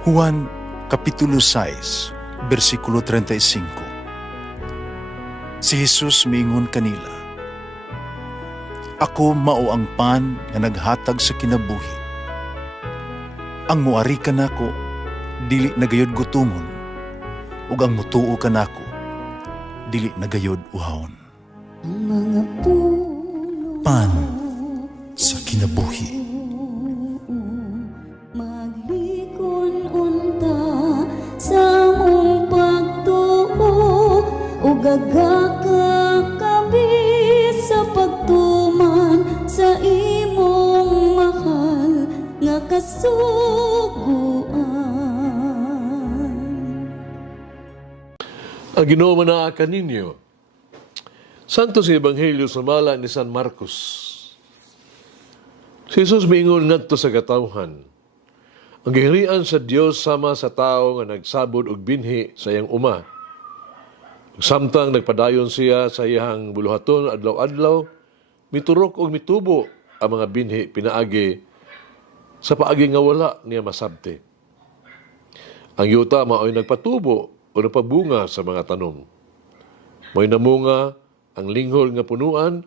Juan Kapitulo 6, versikulo 35. Si Jesus miingon kanila, "Ako mao ang pan nga naghatag sa kinabuhi. Ang muari kanako dili nagayod gutomon, ug ang mutuo kanako dili nagayod uhawon." Ang mga puno Pan sa kinabuhi. maglikon unta sa mong pagtuo ug gagakabi sa pagtuman sa imong mahal nga kasuguan. Ang Ginoo manaakan ninyo. Santo sa Ebanghelyo sa mala ni San Marcos. Si Jesus miingon ngadto sa katawhan. Ang gihirian sa Dios sama sa tao nga nagsabod og binhi sa iyang uma. Samtang nagpadayon siya sa iyang buluhaton adlaw-adlaw, miturok og mitubo ang mga binhi pinaagi sa paagi nga wala niya masabti. Ang yuta mao'y nagpatubo o napabunga sa mga tanom. Mo'y namunga ang linghol nga punuan,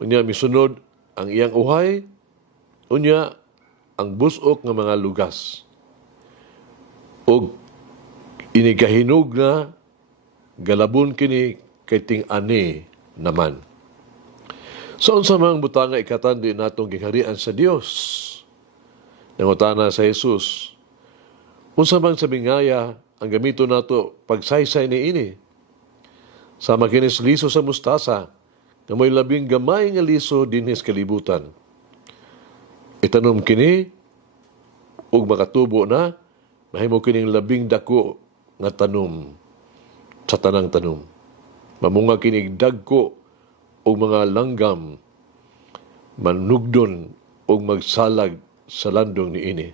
unya misunod ang iyang uhay, unya ang busok nga mga lugas. O inigahinog na galabon kini kay ting-ani naman. Sa unsa mang butanga ikatandi natong giharian sa Dios. Nangutana sa Jesus, unsa mang sabingaya ang gamito nato pagsaysay ni ini? Sama kinis liso sa mustasa, na may labing gamay nga liso dinhis kalibutan. Itanom kini, ug makatubo na, mahimo kining labing dako nga tanom sa tanang tanom. Mamunga kining dagko o mga langgam, manugdon o magsalag sa landong ni ini.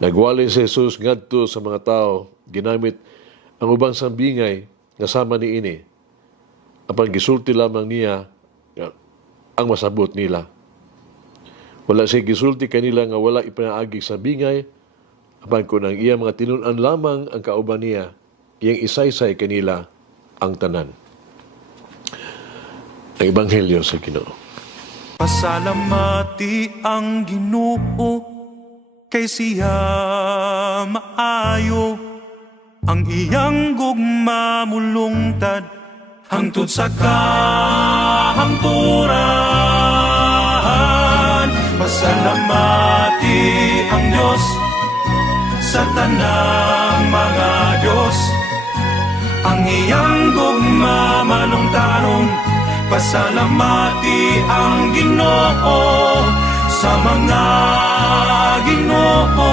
Nagwali si Jesus ngadto sa mga tao, ginamit ang ubang sambingay nga sama ni ini. Apan gisulti lamang niya ang masabot nila. Wala siya gisulti kanila nga wala ipinaagi sa bingay, apan kung ang iya mga tinun-an lamang ang kauban niya, iyang isaysay kanila ang tanan. Ang Ebanghelyo sa Ginoo. Pasalamati ang Ginoo kay siya maayo, ang iyang gugma mulungtad hangtod sa kahangturan. Pasalamati ang Diyos sa tanang mga Diyos, ang iyang gugma malungtaron. Pasalamati ang Ginoo sa mga Ginoo,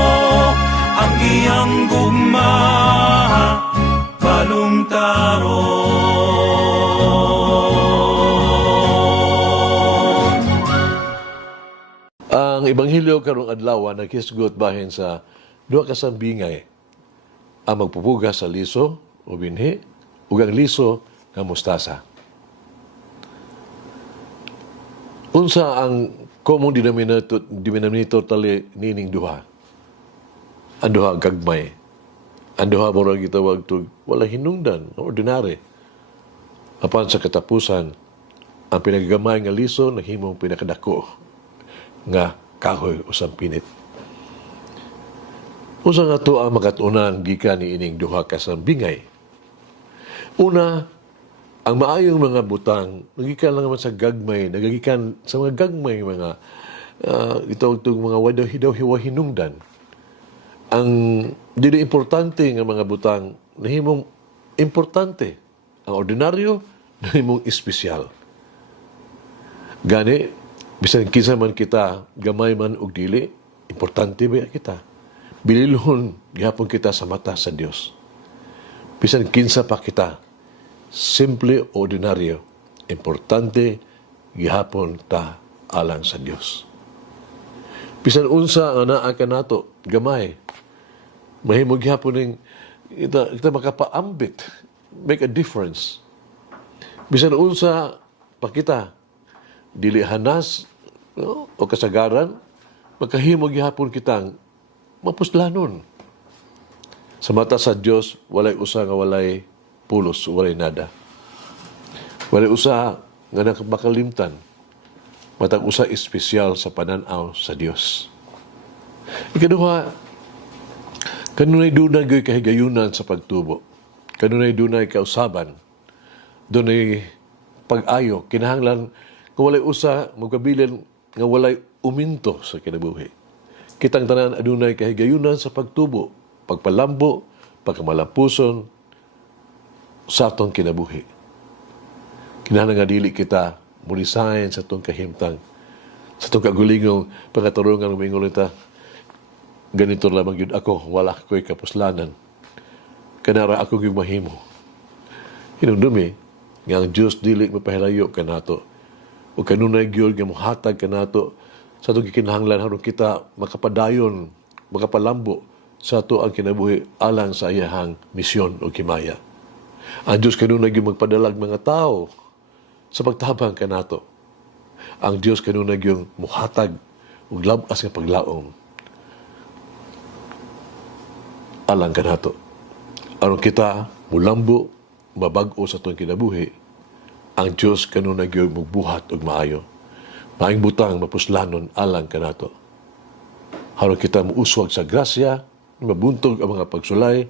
ang iyang gugma balungtaron. Ang Ebanghelyo karong adlaw naghisgot bahin sa duha ka sambingay, ang magpupuga sa liso o binhi ug ang liso nga mustasa. Unsa ang common denominator tali nining duha? Ang duha gagmay. Ang duha murag gitawag to wala hinungdan, ordinary. Apan sa katapusan, ang pinagagamay nga liso nahimong pinakadako nga kahoy o sampinit. Unsa nga to ang makatunan gikan ni ining duha ka sambingay? Una, ang maayong mga butang, nagikan lang naman sa gagmay, nagagikan sa mga gagmay, mga itong mga wadaw hinungdan. Ang dili importante nga mga butang, nahimong importante. Ang ordinaryo, nahimong espesyal. Gani, bisan kinsa man kita, gamay man og dili, importante ba kita? Bililhon, gihapon kita sa mata sa Dios. Bisan kinsa pa kita, simple ordinaryo, importante gihapon ta alang sa Dios. Bisan unsa nga naa ka nato gamay, mahimo gihapon ning kita makapaambit, make a difference. Bisan unsa pa kita dili hanas o kasagaran, makahimo gihapon kitang mapuslanon. Sa mata sa Dios walay usa nga walay pulos, walay nada. Walay usa nga makalimtan, matag usa espesyal sa pananaw sa Dios. Ikaduha, kanunay dunay gay kahigayunan sa pagtubo. Kanunay dunay kausaban. Dunay pag-ayo, kinahanglan nga walay usa magkabilin nga walay uminto sa kinabuhi. Kitang tanan adunay kahigayunan sa pagtubo, pagpalambo, pagkamalapuson sa atong kinabuhi. Kinahanglan nga dili kita mulisayan sa atong kahimtang, sa atong kagulingong pagkatarungan ng mingon nita, ganito lamang yun ako, wala ko'y kapuslanan. Kanara ako yung mahimo. Hinundumi, nga ang Diyos dili mapahilayo ka nato. O kanunay gyud nga muhatag ka nato sa itong kikinahanglan harong kita makapadayon, makapalambo sa ito ang kinabuhi alang sa iyahang misyon o kimaya. Ang Diyos kanunay gyud magpadalag mga tao sa pagtabang ka nato. Ang Diyos kanunay gyud muhatag og labas nga paglaom alang ka nato. Aron kita mulambo, mabag-o sa itong kinabuhi, ang Diyos kanunay gyud magbuhat og maayo. Maayong butang mapuslanon alang kanato. Haron kita muuswag sa grasya, mabuntog ang mga pagsulay,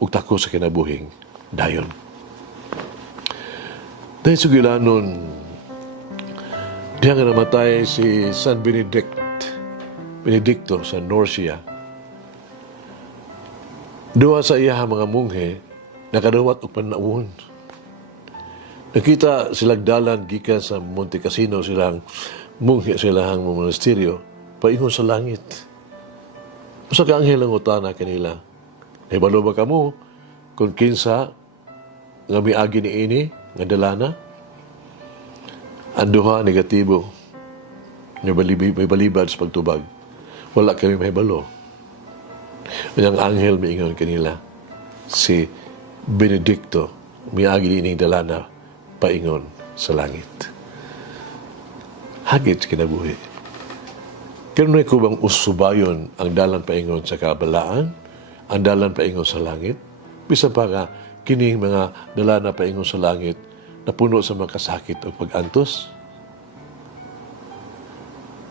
ug tako sa kinabuhing dayon. Dahil sa gilanon, diha nga namatay si San Benedicto sa Norcia. Duha sa iya mga munghe, nakadawat og panawon. Nakita silang dalan gikan sa Monte Cassino, silang munghi, silang monasteryo, paingon sa langit. Usa ka anghel ang utana kanila. Hibalo ba kamo kung kinsa nga miagi ni ini nga dalana? Ang duha negatibo. May balibad sa pagtubag. Wala kami mahibalo. Ang anghel miingon kanila, si Benedicto, miagi ni ining dalana, paingon sa langit. Hagit kinabuhi. Kanunay ko bang usubayon ang dalan paingon sa kabalaan, ang dalan paingon sa langit? Bisan pa nga, kining mga dalana paingon sa langit na puno sa mga kasakit o pag-antos?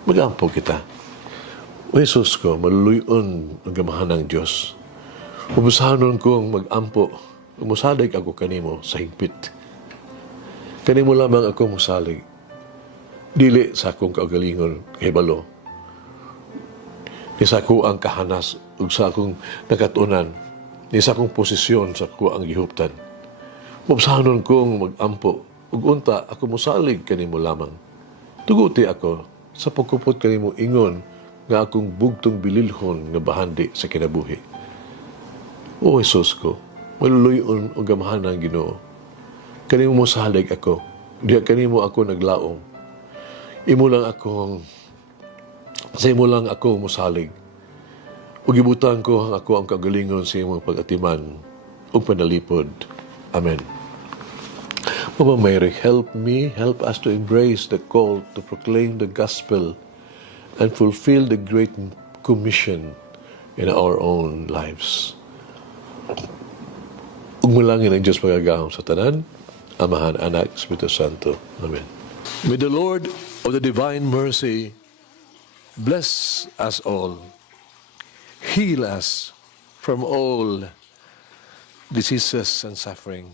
Mag-ampo kita. O Jesus ko, maluluyon ang gamahan ng Diyos. Umusahanon kong mag-ampo, umusalig ako kanimo sa higpit. Kanimo lamang ako musalig. Dili sa akong kaugalingon kay balo. Ni sa ako ang kahanas ug sa akong nakatunan. Ni sa akong posisyon sa ako ang gihuptan. Mabsahanon kong mag-ampo ug unta ako musalig kanimo lamang. Tuguti ako sa pagkupot kanimo ingon nga akong bugtong bililhon nga bahandi sa kinabuhi. O Jesus ko, maluluyon ang gamahan ng Ginoo. Kanimo mo salig ako. Diya kanimo ako naglaom. Sa imo lang ako musalig. Ug ibutan ko ang ako ang kagalingon sa imong pag-atiman ug panalipod. Amen. Mama Mary, help us to embrace the call to proclaim the gospel and fulfill the great commission in our own lives. Ug mulangin ang Diyos magagahom sa tanan, Amahan, Anak, Espiritu Santo. Amen. May the Lord of the divine mercy bless us all, heal us from all diseases and suffering.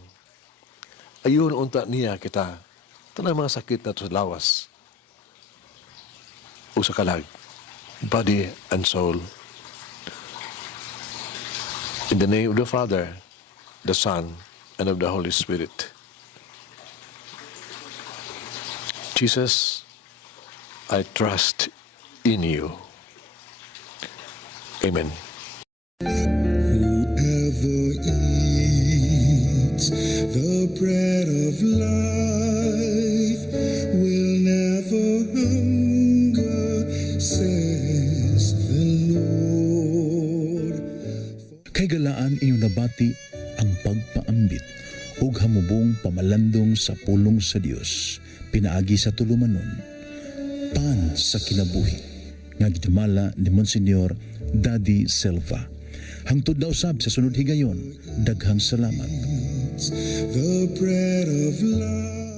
Ayun unta niya kita, tanang mga sakit na sa lawas o sa kalag, body and soul. In the name of the Father, the Son, and of the Holy Spirit. Jesus, I trust in you. Amen. Whoever eats the bread of life will never hunger, says the Lord. Kay galaan inyong nabati ang pagpaambit ug hamubong pamalandong sa pulong sa Dios pinaagi sa tulumanon pan sa kinabuhi nga gidumala ni Monsignor Daddy Silva. Hangtod na usab sa sunod higayon, daghang salamat. the bread of life.